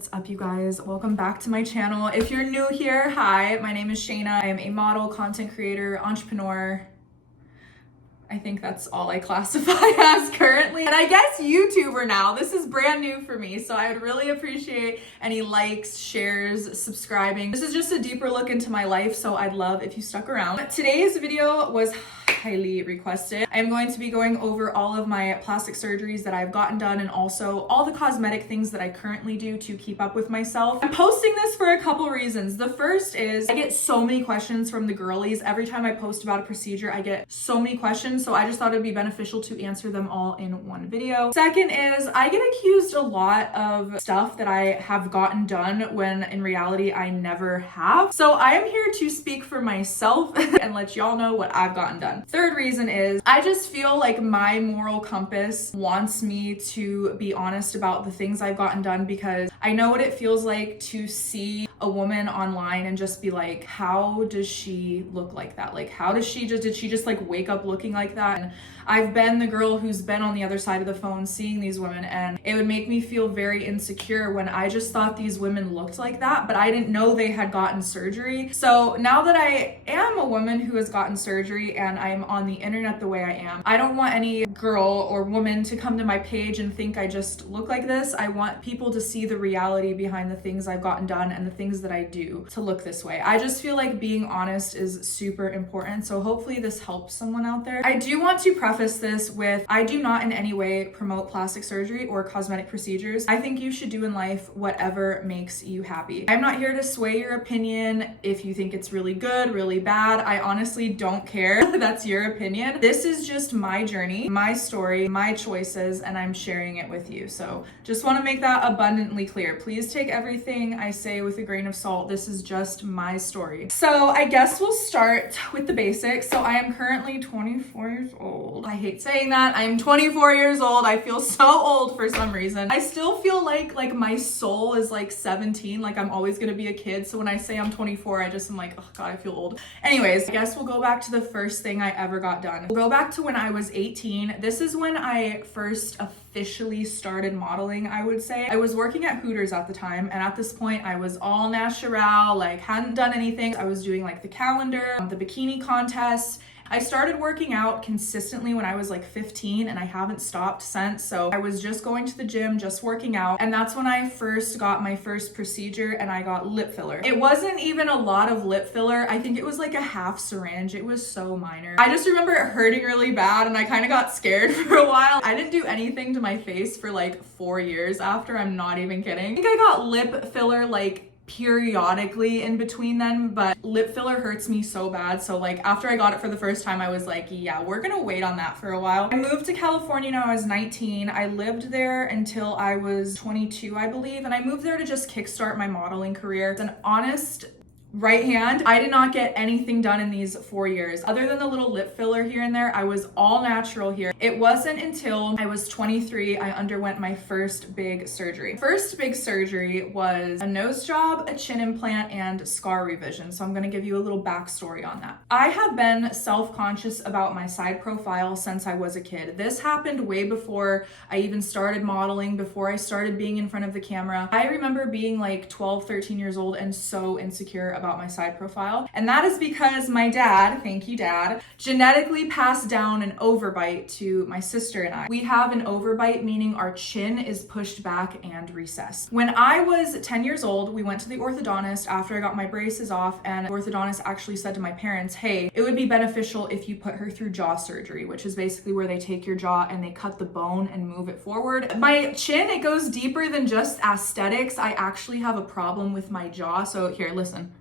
What's up, you guys? Welcome back to my channel. If you're new here, hi, my name is Shayna. I am a model, content creator, entrepreneur. I think that's all I classify as currently. And I guess YouTuber now. This is brand new for me, so I would really appreciate any likes, shares, subscribing. This is just a deeper look into my life, so I'd love if you stuck around. Today's video was highly requested. I'm going to be going over all of my plastic surgeries that I've gotten done and also all the cosmetic things that I currently do to keep up with myself. I'm posting this for a couple reasons. The first is I get so many questions from the girlies. Every time I post about a procedure, I get so many questions, so I just thought it'd be beneficial to answer them all in one video. Second is I get accused a lot of stuff that I have gotten done when in reality I never have. So I am here to speak for myself and let y'all know what I've gotten done. Third reason is I just feel like my moral compass wants me to be honest about the things I've gotten done, because I know what it feels like to see a woman online and just be like, how does she look like that? Like, how does she just, did she just like wake up looking like that? And I've been the girl who's been on the other side of the phone seeing these women, and it would make me feel very insecure when I just thought these women looked like that, but I didn't know they had gotten surgery. So now that I am a woman who has gotten surgery and I'm on the internet the way I am, I don't want any girl or woman to come to my page and think I just look like this. I want people to see the reality behind the things I've gotten done and the things that I do to look this way. I just feel like being honest is super important. So hopefully this helps someone out there. I do want to preface this with, I do not in any way promote plastic surgery or cosmetic procedures. I think you should do in life whatever makes you happy. I'm not here to sway your opinion if you think it's really good, really bad. I honestly don't care. That's your opinion. This is just my journey, my story, my choices, and I'm sharing it with you. So just want to make that abundantly clear. Please take everything I say with a grain of salt. This is just my story. So I guess we'll start with the basics. So I am currently 24 years old. I hate saying that. I'm 24 years old. I feel so old for some reason. I still feel like my soul is like 17, like I'm always gonna be a kid. So when I say I'm 24, I just am like, oh God, I feel old. Anyways, I guess we'll go back to the first thing I ever got done. We'll go back to when I was 18. This is when I first officially started modeling, I would say. I was working at Hooters at the time, and at this point I was all natural, like hadn't done anything. I was doing like the calendar, the bikini contest. I started working out consistently when I was like 15, and I haven't stopped since. So I was just going to the gym, just working out. And that's when I first got my first procedure, and I got lip filler. It wasn't even a lot of lip filler. I think it was like a half syringe. It was so minor. I just remember it hurting really bad, and I kind of got scared for a while. I didn't do anything to my face for like 4 years after. I'm not even kidding. I think I got lip filler like periodically in between then, but lip filler hurts me so bad. So like after I got it for the first time, I was like, yeah, we're gonna wait on that for a while. I moved to California when I was 19. I lived there until I was 22, I believe, and I moved there to just kickstart my modeling career. It's an honest right hand. I did not get anything done in these 4 years. Other than the little lip filler here and there, I was all natural here. It wasn't until I was 23, I underwent my first big surgery. First big surgery was a nose job, a chin implant, and scar revision. So I'm gonna give you a little backstory on that. I have been self-conscious about my side profile since I was a kid. This happened way before I even started modeling, before I started being in front of the camera. I remember being like 12, 13 years old and so insecure about my side profile. And that is because my dad, thank you dad, genetically passed down an overbite to my sister and I. We have an overbite, meaning our chin is pushed back and recessed. When I was 10 years old, we went to the orthodontist after I got my braces off, and the orthodontist actually said to my parents, hey, it would be beneficial if you put her through jaw surgery, which is basically where they take your jaw and they cut the bone and move it forward. My chin, it goes deeper than just aesthetics. I actually have a problem with my jaw. So here, listen.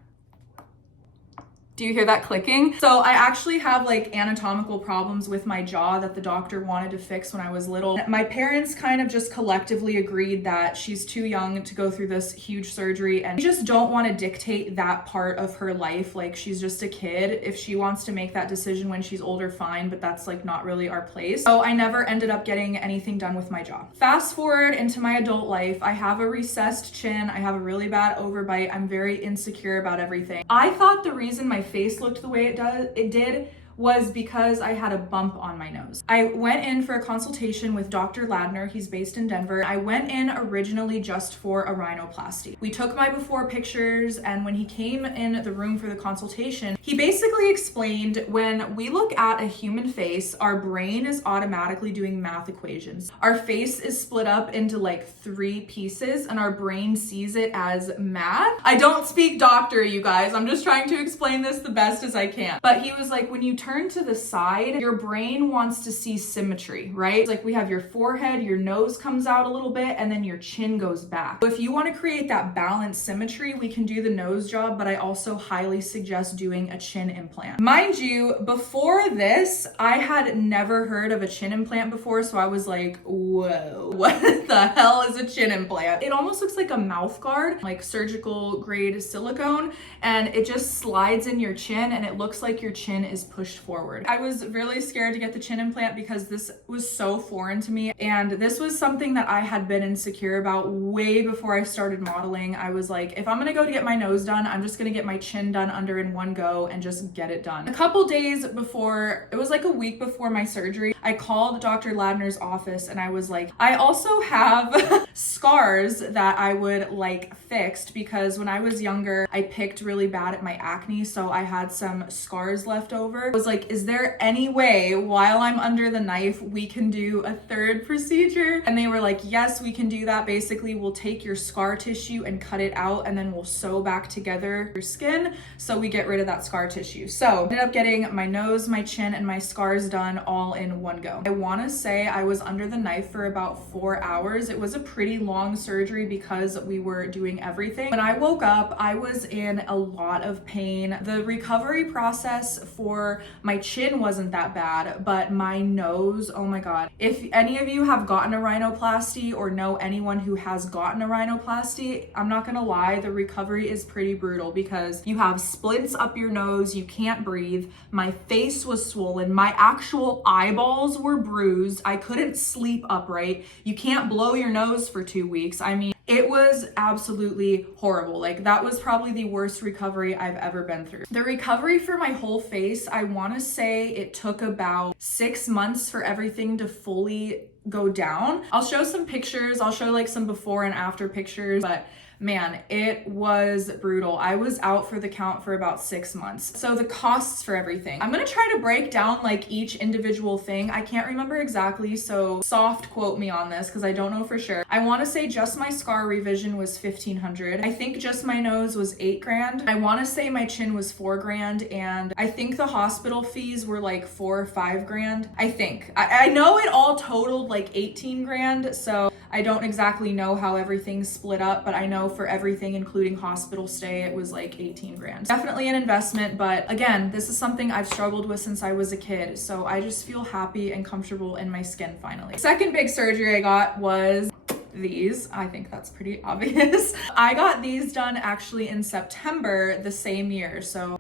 Do you hear that clicking? So I actually have like anatomical problems with my jaw that the doctor wanted to fix when I was little. My parents kind of just collectively agreed that she's too young to go through this huge surgery, and we just don't want to dictate that part of her life. Like, she's just a kid. If she wants to make that decision when she's older, fine, but that's like not really our place. So I never ended up getting anything done with my jaw. Fast forward into my adult life, I have a recessed chin. I have a really bad overbite. I'm very insecure about everything. I thought the reason my face looked the way it did was because I had a bump on my nose. I went in for a consultation with Dr. Ladner. He's based in Denver. I went in originally just for a rhinoplasty. We took my before pictures, and when he came in the room for the consultation, he basically explained when we look at a human face, our brain is automatically doing math equations. Our face is split up into like 3 pieces and our brain sees it as math. I don't speak doctor, you guys. I'm just trying to explain this the best as I can. But he was like, when you turn to the side, your brain wants to see symmetry, right? Like we have your forehead, your nose comes out a little bit, and then your chin goes back. So if you want to create that balanced symmetry, we can do the nose job, but I also highly suggest doing a chin implant. Mind you, before this, I had never heard of a chin implant before, so I was like, whoa, what the hell is a chin implant? It almost looks like a mouth guard, like surgical grade silicone, and it just slides in your chin and it looks like your chin is pushed forward. I was really scared to get the chin implant because this was so foreign to me, and this was something that I had been insecure about way before I started modeling. I was like, if I'm gonna go to get my nose done, I'm just gonna get my chin done under in one go and just get it done. A couple days before, it was like a week before my surgery, I called Dr. Ladner's office and I was like, I also have scars that I would like fixed because when I was younger, I picked really bad at my acne, so I had some scars left over. I was like, is there any way while I'm under the knife we can do a third procedure? And they were like, yes, we can do that. Basically, we'll take your scar tissue and cut it out, and then we'll sew back together your skin so we get rid of that scar tissue. So I ended up getting my nose, my chin, and my scars done all in one go. I want to say I was under the knife for about 4 hours. It was a pretty long surgery because we were doing everything. When I woke up, I was in a lot of pain. The recovery process for my chin wasn't that bad, but my nose, oh my God. If any of you have gotten a rhinoplasty or know anyone who has gotten a rhinoplasty, I'm not gonna lie, the recovery is pretty brutal because you have splints up your nose, you can't breathe. My face was swollen, my actual eyeballs were bruised, I couldn't sleep upright. You can't blow your nose for 2 weeks. I mean, it was absolutely horrible. Like that was probably the worst recovery I've ever been through. The recovery for my whole face, I wanna say it took about 6 months for everything to fully go down. I'll show some pictures. I'll show like some before and after pictures, but man, it was brutal. I was out for the count for about 6 months. So the costs for everything. I'm gonna try to break down like each individual thing. I can't remember exactly, so soft quote me on this because I don't know for sure. I wanna say just my scar revision was $1,500. I think just my nose was $8 grand. I wanna say my chin was $4 grand, and I think the hospital fees were like $4 or $5 grand. I think. I know it all totaled like 18 grand, so I don't exactly know how everything's split up, but I know for everything, including hospital stay, it was like 18 grand. Definitely an investment, but again, this is something I've struggled with since I was a kid, so I just feel happy and comfortable in my skin finally. Second big surgery I got was these. I think that's pretty obvious. I got these done actually in September the same year, so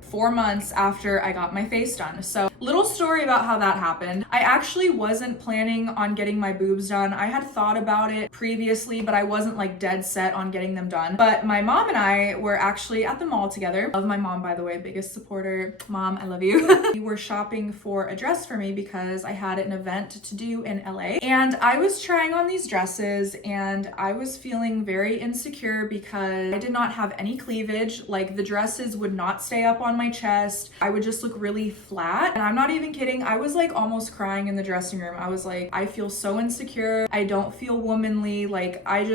4 months after I got my face done. So little story about how that happened. I actually wasn't planning on getting my boobs done. I had thought about it previously, but I wasn't like dead set on getting them done. But my mom and I were actually at the mall together. Love my mom, by the way, biggest supporter. Mom, I love you. We were shopping for a dress for me because I had an event to do in LA. And I was trying on these dresses and I was feeling very insecure because I did not have any cleavage. Like the dresses would not stay up on my chest. I would just look really flat. And I'm not even kidding. I was like almost crying in the dressing room. I was like, I feel so insecure. I don't feel womanly. Like I'm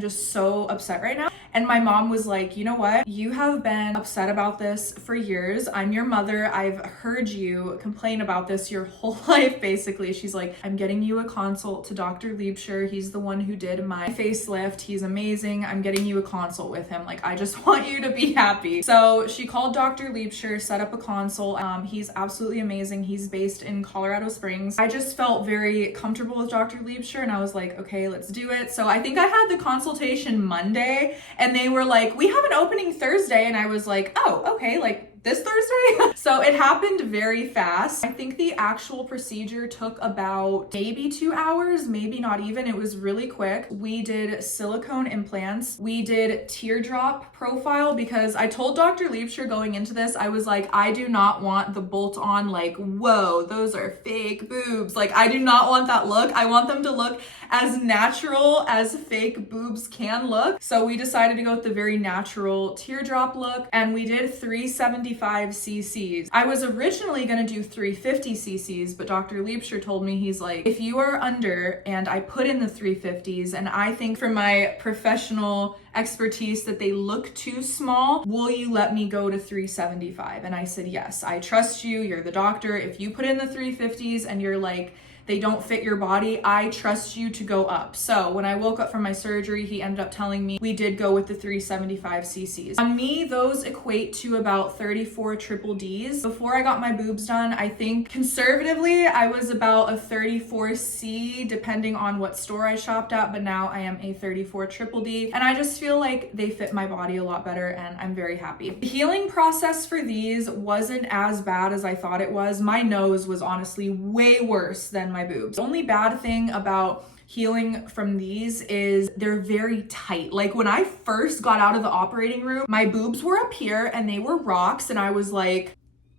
just so upset right now. And my mom was like, you know what? You have been upset about this for years. I'm your mother. I've heard you complain about this your whole life, basically. She's like, I'm getting you a consult to Dr. Liebscher. He's the one who did my facelift. He's amazing. I'm getting you a consult with him. Like, I just want you to be happy. So she called Dr. Liebscher, set up a consult. He's absolutely amazing. He's based in Colorado Springs. I just felt very comfortable with Dr. Liebscher and I was like, okay, let's do it. So I think I had the consultation Monday and they were like, we have an opening Thursday. And I was like, oh, okay, like this Thursday. So it happened very fast. I think the actual procedure took about maybe 2 hours, maybe not even. It was really quick. We did silicone implants. We did teardrop profile because I told Dr. Liebscher going into this, I was like, I do not want the bolt on, like, whoa, those are fake boobs. Like, I do not want that look. I want them to look as natural as fake boobs can look. So we decided to go with the very natural teardrop look, and we did 375 cc's. I was originally gonna do 350 cc's, but Dr. Liebscher told me, he's like, if you are under, and I put in the 350s, and I think from my professional expertise that they look too small, will you let me go to 375? And I said, yes, I trust you. You're the doctor. If you put in the 350s and you're like, they don't fit your body, I trust you to go up. So when I woke up from my surgery, he ended up telling me we did go with the 375 cc's. On me, those equate to about 34 triple Ds. Before I got my boobs done, I think conservatively, I was about a 34C, depending on what store I shopped at, but now I am a 34 triple D. And I just feel like they fit my body a lot better, and I'm very happy. The healing process for these wasn't as bad as I thought it was. My nose was honestly way worse than my boobs. The only bad thing about healing from these is they're very tight. Like when I first got out of the operating room, my boobs were up here and they were rocks, and I was like,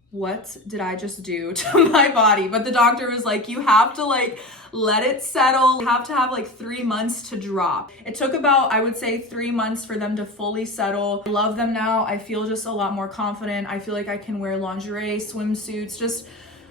what did I just do to my body? But the doctor was like, you have to like let it settle. You have to have like 3 months to drop. It took about, I would say, 3 months for them to fully settle. I love them now. I feel just a lot more confident. I feel like I can wear lingerie, swimsuits, just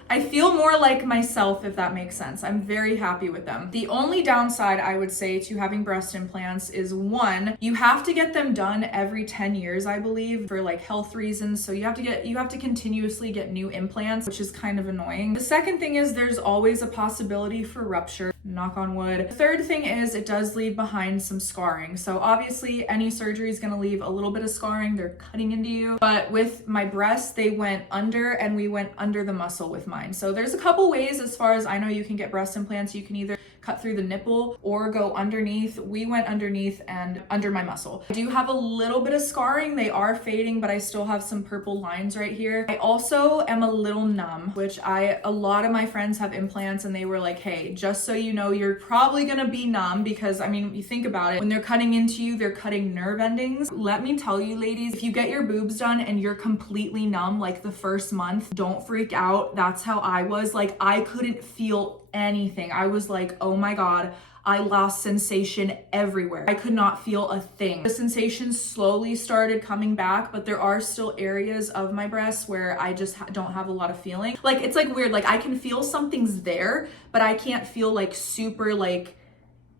I feel more like myself, if that makes sense. I'm very happy with them. The only downside I would say to having breast implants is, one, you have to get them done every 10 years, I believe, for like health reasons. So you have to continuously get new implants, which is kind of annoying. The second thing is there's always a possibility for rupture, knock on wood. The third thing is it does leave behind some scarring. So obviously any surgery is gonna leave a little bit of scarring. They're cutting into you. But with my breasts, they went under, and we went under the muscle with mine. So there's a couple ways, as far as I know, you can get breast implants. You can either cut through the nipple or go underneath. We went underneath and under my muscle. I do have a little bit of scarring. They are fading, but I still have some purple lines right here. I also am a little numb, which a lot of my friends have implants, and they were like, hey, just so you know, you're probably gonna be numb, because I mean, you think about it, when they're cutting into you, they're cutting nerve endings. Let me tell you, ladies, if you get your boobs done and you're completely numb like the first month, don't freak out. That's how I was. Like, I couldn't feel anything. I was like, oh my God, I lost sensation everywhere. I could not feel a thing. The sensation slowly started coming back, but there are still areas of my breasts where I just don't have a lot of feeling. Like, it's like weird. Like, I can feel something's there, but I can't feel like super like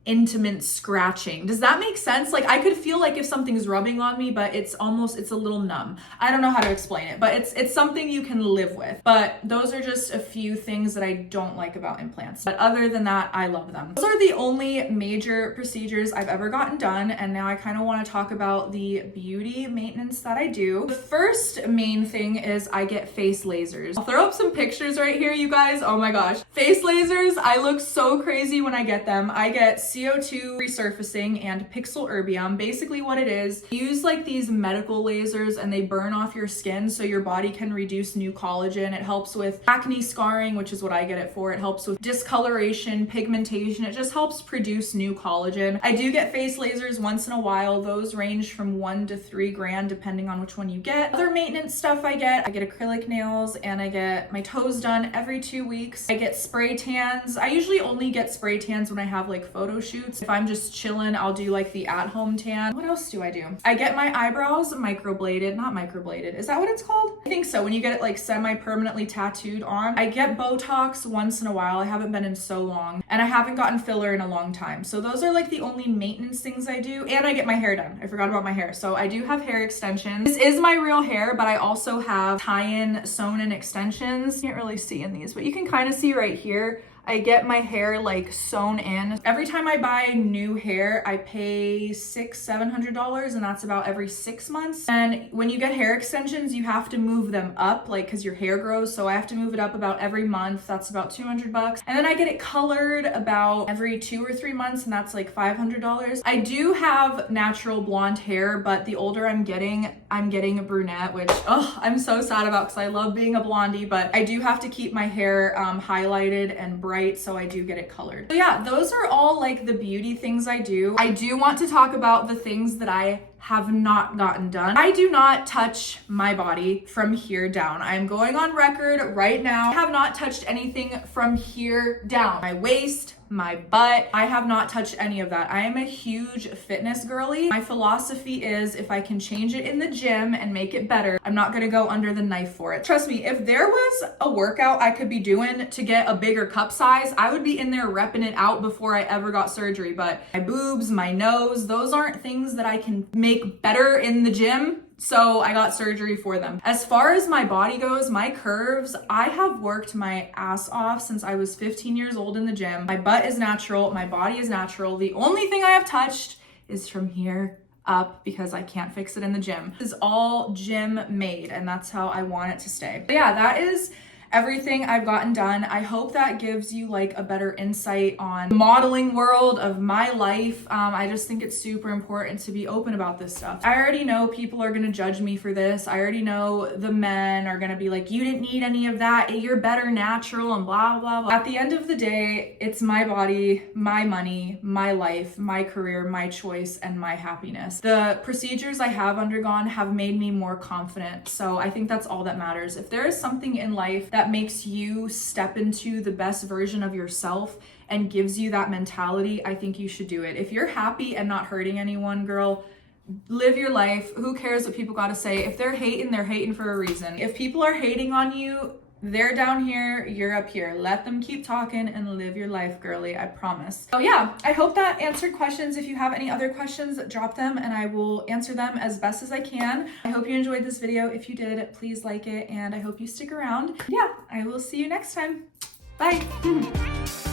intimate scratching. Does that make sense? Like, I could feel like if something's rubbing on me, but it's a little numb. I don't know how to explain it, but it's something you can live with. But those are just a few things that I don't like about implants. But other than that, I love them. Those are the only major procedures I've ever gotten done. And now I kind of want to talk about the beauty maintenance that I do. The first main thing is I get face lasers. I'll throw up some pictures right here, you guys. Oh my gosh. Face lasers, I look so crazy when I get them. I get CO2 resurfacing and pixel erbium. Basically what it is, use like these medical lasers, and they burn off your skin so your body can reduce new collagen. It helps with acne scarring, which is what I get it for. It helps with discoloration, pigmentation. It just helps produce new collagen. I do get face lasers once in a while. Those range from $1 to $3 grand depending on which one you get. Other maintenance stuff I get acrylic nails, and I get my toes done every 2 weeks. I get spray tans. I usually only get spray tans when I have like photo shoots. If I'm just chilling, I'll do like the at-home tan. What else do? I get my eyebrows microbladed. Not microbladed. Is that what it's called? I think so. When you get it like semi-permanently tattooed on. I get Botox once in a while. I haven't been in so long. And I haven't gotten filler in a long time. So those are like the only maintenance things I do. And I get my hair done. I forgot about my hair. So I do have hair extensions. This is my real hair, but I also have tie-in sewn-in extensions. You can't really see in these, but you can kind of see right here. I get my hair like sewn in. Every time I buy new hair, I pay $600-700, and that's about every 6 months. And when you get hair extensions, you have to move them up, like, cause your hair grows. So I have to move it up about every month. That's about $200. And then I get it colored about every 2 or 3 months, and that's like $500. I do have natural blonde hair, but the older I'm getting a brunette, which, oh, I'm so sad about because I love being a blondie, but I do have to keep my hair highlighted and bright, so I do get it colored. So yeah, those are all like the beauty things I do. I do want to talk about the things that I have not gotten done. I do not touch my body from here down. I'm going on record right now. I have not touched anything from here down. My waist, my butt, I have not touched any of that. I am a huge fitness girly. My philosophy is if I can change it in the gym and make it better, I'm not gonna go under the knife for it. Trust me, if there was a workout I could be doing to get a bigger cup size, I would be in there repping it out before I ever got surgery. But my boobs, my nose, those aren't things that I can make better in the gym. So I got surgery for them. As far as my body goes, my curves, I have worked my ass off since I was 15 years old in the gym. My butt is natural, my body is natural. The only thing I have touched is from here up because I can't fix it in the gym. This is all gym made, and that's how I want it to stay. But yeah, that is everything I've gotten done. I hope that gives you like a better insight on the modeling world of my life. I just think it's super important to be open about this stuff. I already know people are gonna judge me for this. I already know the men are gonna be like, you didn't need any of that, you're better natural and blah, blah, blah. At the end of the day, it's my body, my money, my life, my career, my choice, and my happiness. The procedures I have undergone have made me more confident. So I think that's all that matters. If there is something in life that makes you step into the best version of yourself and gives you that mentality, I think you should do it. If you're happy and not hurting anyone, girl, live your life. Who cares what people gotta say? If they're hating for a reason. If people are hating on you, they're down here, you're up here. Let them keep talking and live your life, girly, I promise. So yeah, I hope that answered questions. If you have any other questions, drop them and I will answer them as best as I can. I hope you enjoyed this video. If you did, please like it, and I hope you stick around. Yeah, I will see you next time. Bye.